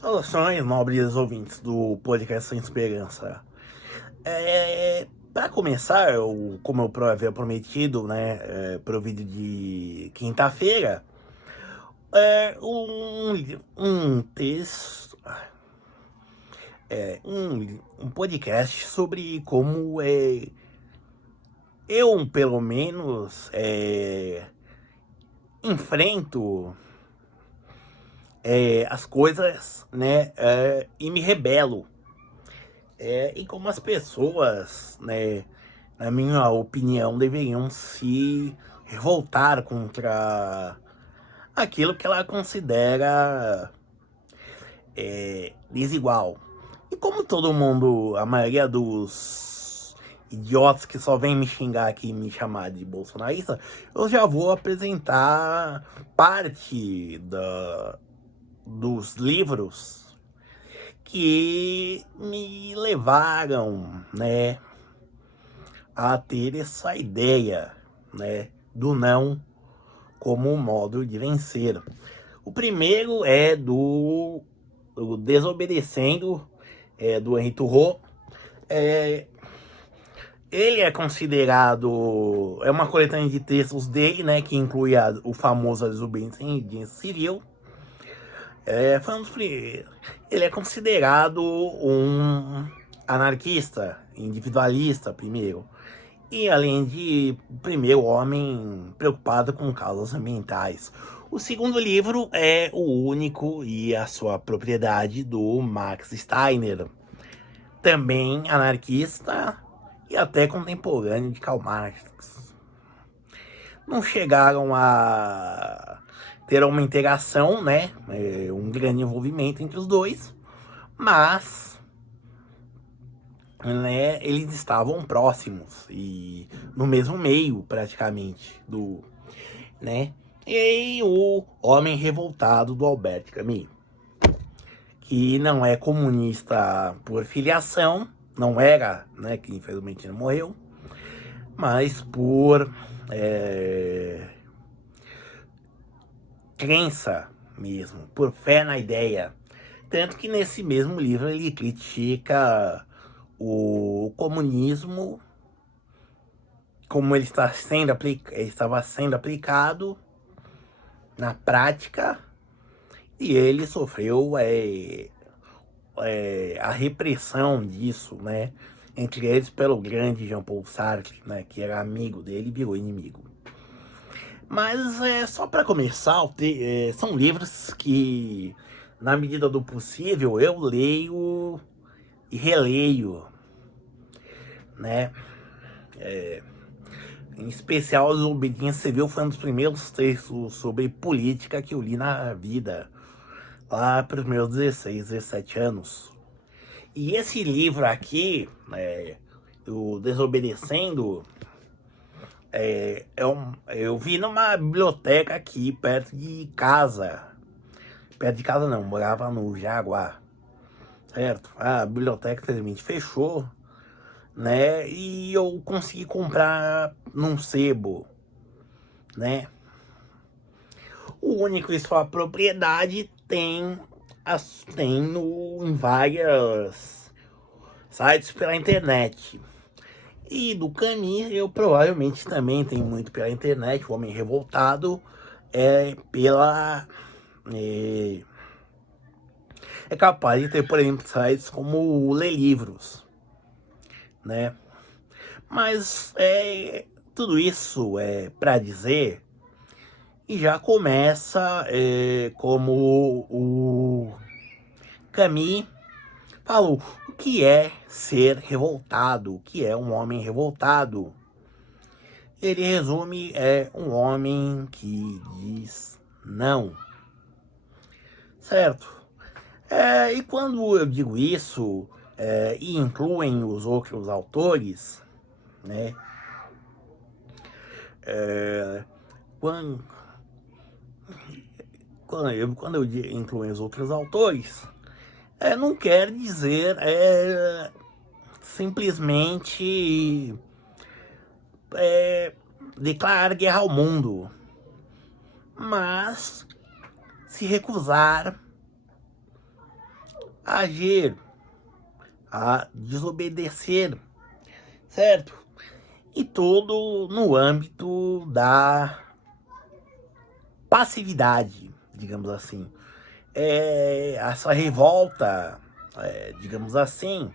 Saudações, nobres ouvintes do Podcast Sem Esperança. Para começar, como eu havia prometido, para o vídeo de quinta-feira, um texto, um podcast sobre como eu, pelo menos, enfrento as coisas, e me rebelo. E como as pessoas, na minha opinião, deveriam se revoltar contra aquilo que ela considera desigual. E como todo mundo, a maioria dos idiotas que só vem me xingar aqui e me chamar de bolsonarista, eu já vou apresentar parte dos livros que me levaram, a ter essa ideia, do não como modo de vencer. O primeiro é do Desobedecendo, do Henri Thoreau. Ele é considerado, é uma coletânea de textos dele, que inclui o famoso Desobediência Civil. Ele é considerado um anarquista, individualista, primeiro. E além de primeiro homem preocupado com causas ambientais. O segundo livro é O Único e a Sua Propriedade, do Max Steiner. Também anarquista e até contemporâneo de Karl Marx. Não chegaram a ter uma interação, um grande envolvimento entre os dois, mas eles estavam próximos e no mesmo meio, praticamente, E o Homem Revoltado, do Albert Camus, que não é comunista por filiação, não era, que infelizmente não morreu, mas por crença mesmo, por fé na ideia. Tanto que nesse mesmo livro ele critica o comunismo, como ele estava sendo aplicado na prática, e ele sofreu a repressão disso, entre eles pelo grande Jean-Paul Sartre, que era amigo dele e virou inimigo. Mas só para começar, são livros que, na medida do possível, eu leio e releio, Em especial, a Desobediência Civil foi um dos primeiros textos sobre política que eu li na vida, lá para os meus 16, 17 anos. E esse livro aqui, o Desobedecendo, eu vi numa biblioteca aqui perto de casa. Perto de casa não, morava no Jaguar, certo? A biblioteca infelizmente fechou, e eu consegui comprar num sebo, O Único e Sua Propriedade tem em várias sites pela internet. E do Camus eu provavelmente também tenho muito pela internet. O Homem Revoltado é capaz de ter, por exemplo, sites como o Lê Livros, Mas tudo isso é para dizer, e já começa como o Camus falou, o que é ser revoltado, o que é um homem revoltado. Ele resume, um homem que diz não, certo? E quando eu digo isso, e incluem os outros autores, quando eu incluo os outros autores, não quer dizer simplesmente declarar guerra ao mundo, mas se recusar a agir, a desobedecer, certo? E tudo no âmbito da passividade, digamos assim. Essa revolta, digamos assim,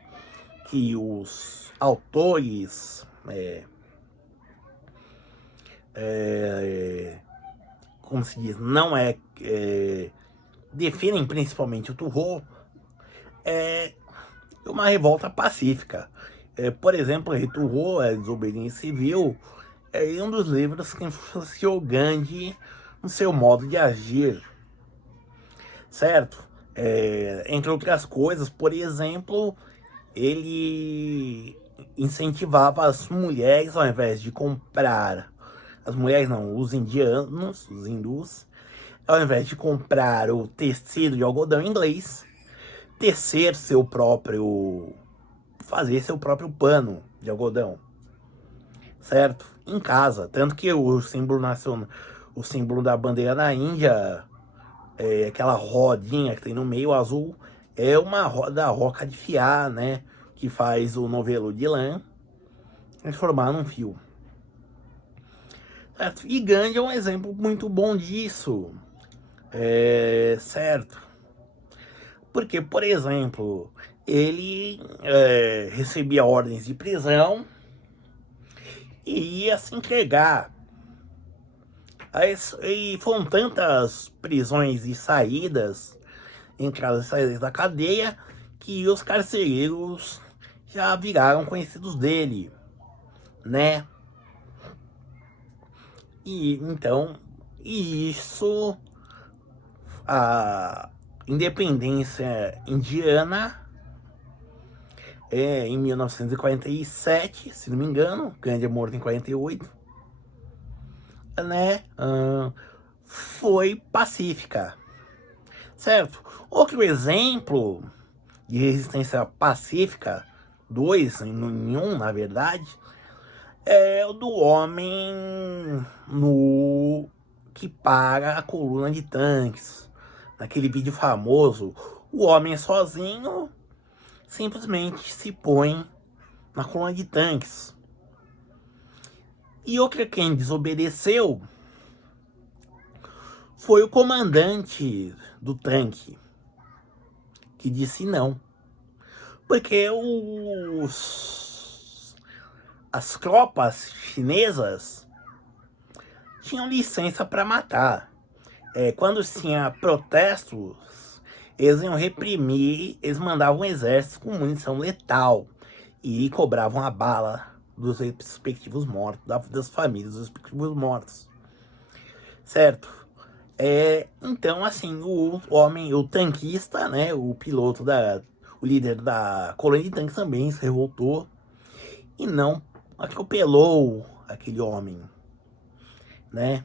que os autores como se diz, não definem principalmente o Turro, é uma revolta pacífica. Por exemplo, Turro, a Desobediência Civil, é um dos livros que influenciou Gandhi no seu modo de agir, certo? Entre outras coisas, por exemplo, ele incentivava as mulheres, ao invés de comprar, as mulheres não, os indianos, os hindus, ao invés de comprar o tecido de algodão inglês, tecer seu próprio, fazer seu próprio pano de algodão, certo? Em casa, tanto que o símbolo nacional, o símbolo da bandeira da Índia, aquela rodinha que tem no meio azul, é uma roda roca de fiar, né? Que faz o novelo de lã transformar num fio. Certo? E Gandhi é um exemplo muito bom disso, certo? Porque, por exemplo, ele recebia ordens de prisão e ia se entregar. E foram tantas prisões e saídas, entradas e saídas da cadeia, que os carcereiros já viraram conhecidos dele, né? E então, isso, a independência indiana, em 1947, se não me engano, Gandhi é morto em 48, né? Foi pacífica, certo? Outro exemplo de resistência pacífica, dois em um, na verdade, é o do homem que para a coluna de tanques. Naquele vídeo famoso, o homem sozinho simplesmente se põe na coluna de tanques. E outra quem desobedeceu foi o comandante do tanque, que disse não. Porque as tropas chinesas tinham licença para matar. Quando tinha protestos, eles iam reprimir, eles mandavam um exército com munição letal e cobravam a bala dos respectivos mortos, das famílias dos respectivos mortos, certo? Então, assim, o tanquista, né, o piloto, o líder da colônia de tanques também se revoltou e não atropelou aquele homem, né?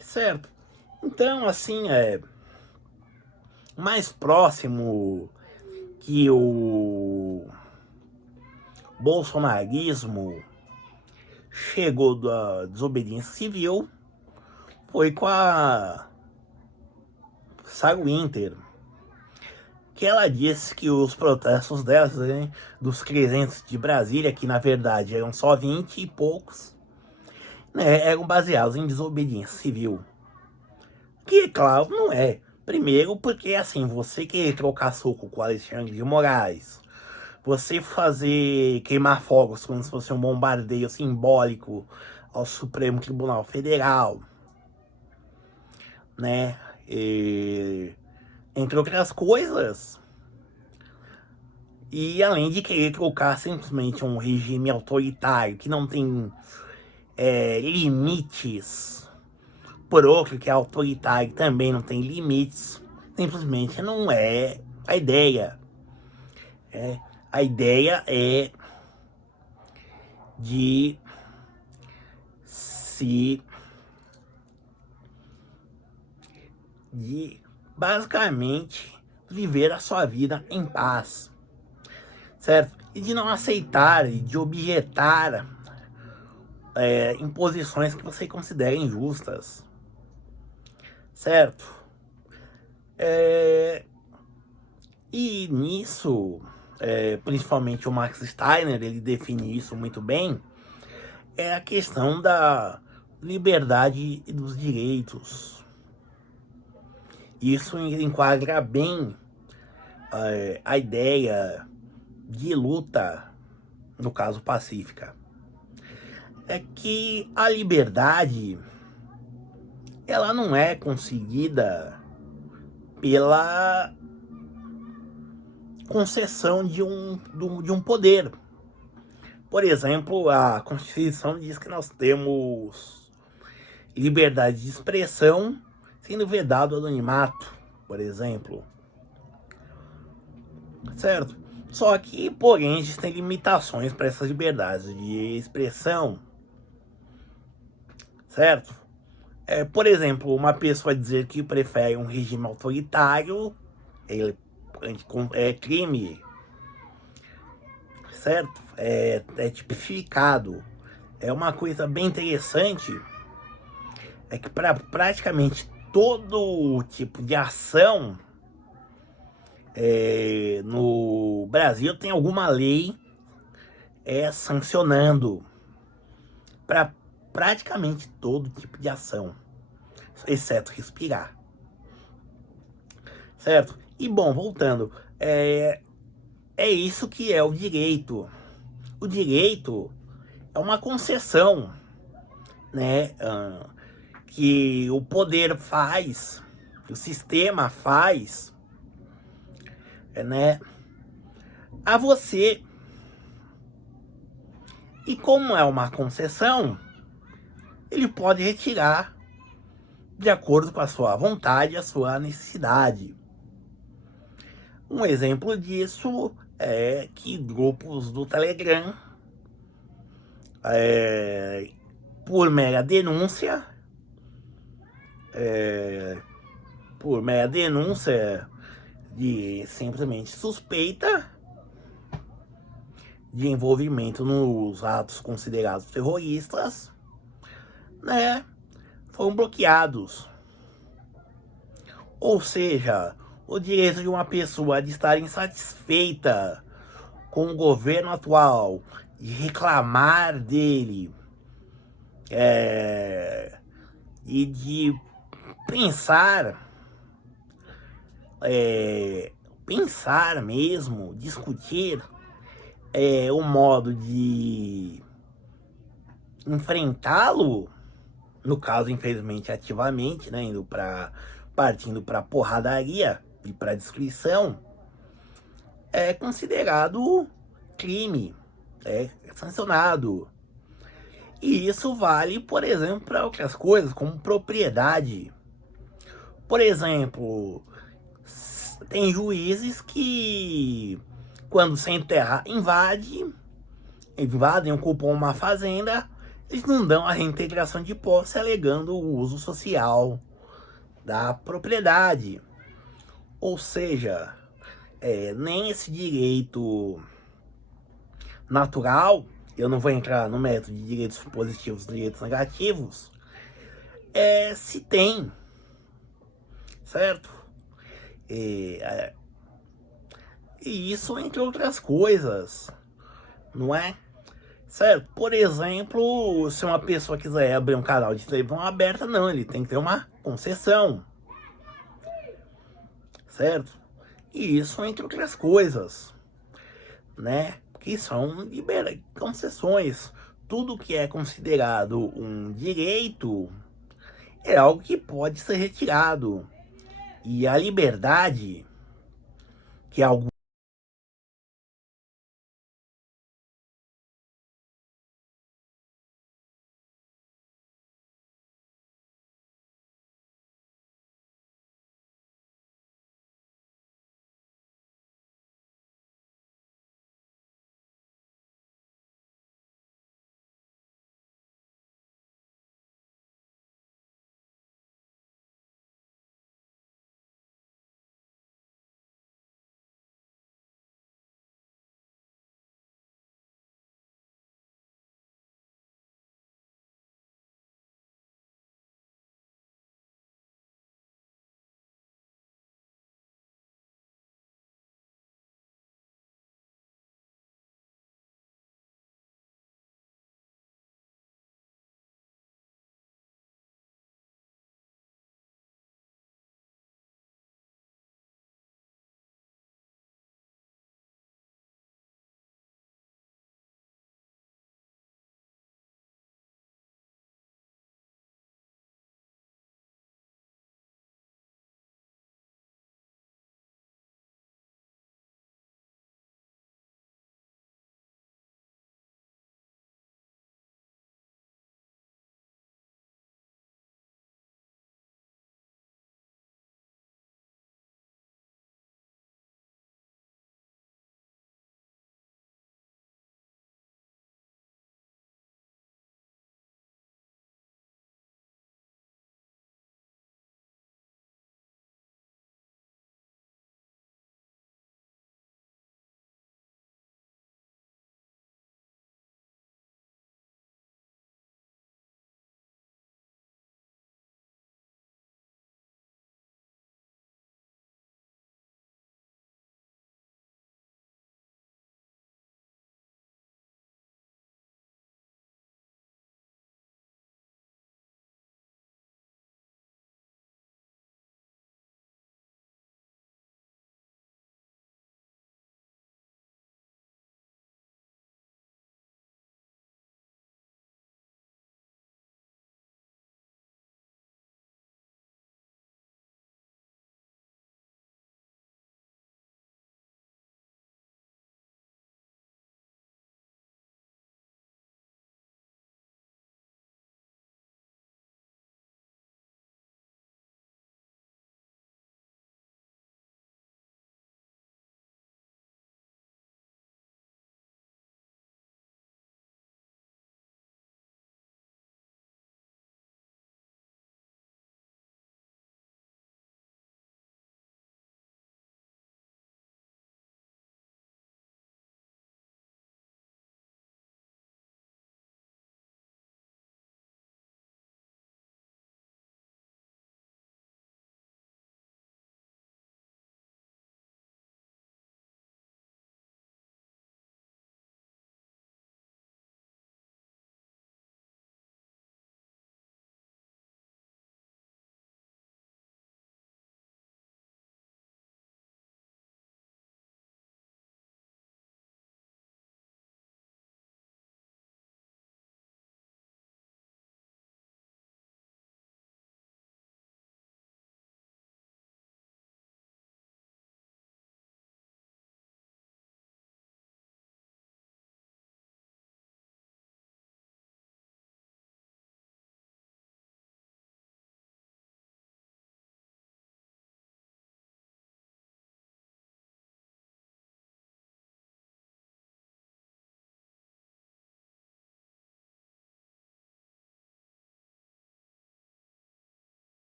Certo? Então, assim, mais próximo que o bolsonarismo chegou da desobediência civil foi com a Sarah Winter, que ela disse que os protestos delas, né, dos 300 de Brasília, que na verdade eram só 20 e poucos, né, eram baseados em desobediência civil. Que, claro, não é. Primeiro porque, assim, você querer trocar soco com o Alexandre de Moraes, você queimar fogos como se fosse um bombardeio simbólico ao Supremo Tribunal Federal, né? Entre outras coisas. E além de querer trocar simplesmente um regime autoritário que não tem limites por outro que é autoritário também não tem limites, simplesmente não é a ideia. A ideia é de basicamente viver a sua vida em paz, certo? E de não aceitar e de objetar imposições que você considera injustas, certo? E nisso, principalmente o Max Steiner, ele define isso muito bem, é a questão da liberdade e dos direitos. Isso enquadra bem a ideia de luta, no caso pacífica. É que a liberdade, ela não é conseguida pela concessão de um poder. Por exemplo, a Constituição diz que nós temos liberdade de expressão sendo vedado o anonimato, por exemplo. Certo? Só que, porém, existem limitações para essas liberdades de expressão. Certo? Por exemplo, uma pessoa dizer que prefere um regime autoritário é crime. Certo? É tipificado. É uma coisa bem interessante, é que para praticamente todo tipo de ação no Brasil tem alguma lei sancionando para praticamente todo tipo de ação, exceto respirar. Certo? E bom, voltando, é isso que é o direito. O direito é uma concessão, né, que o poder faz, que o sistema faz, né, a você. E como é uma concessão, ele pode retirar de acordo com a sua vontade, a sua necessidade. Um exemplo disso é que grupos do Telegram, por mera denúncia, de simplesmente suspeita de envolvimento nos atos considerados terroristas, né, foram bloqueados. Ou seja, o direito de uma pessoa de estar insatisfeita com o governo atual, de reclamar dele, e de pensar mesmo, discutir o modo de enfrentá-lo, no caso, infelizmente, ativamente, né, partindo para porradaria e para destruição, é considerado crime, é sancionado. E isso vale, por exemplo, para outras coisas, como propriedade. Por exemplo, tem juízes que, quando sem terra invadem, ocupam uma fazenda, eles não dão a reintegração de posse, alegando o uso social da propriedade. Ou seja, nem esse direito natural, eu não vou entrar no método de direitos positivos e direitos negativos, se tem, certo? E isso entre outras coisas, não é? Certo? Por exemplo, se uma pessoa quiser abrir um canal de televisão aberta, não, ele tem que ter uma concessão, certo? E isso entre outras coisas, né? Que são concessões. Tudo que é considerado um direito é algo que pode ser retirado. E a liberdade, que é algo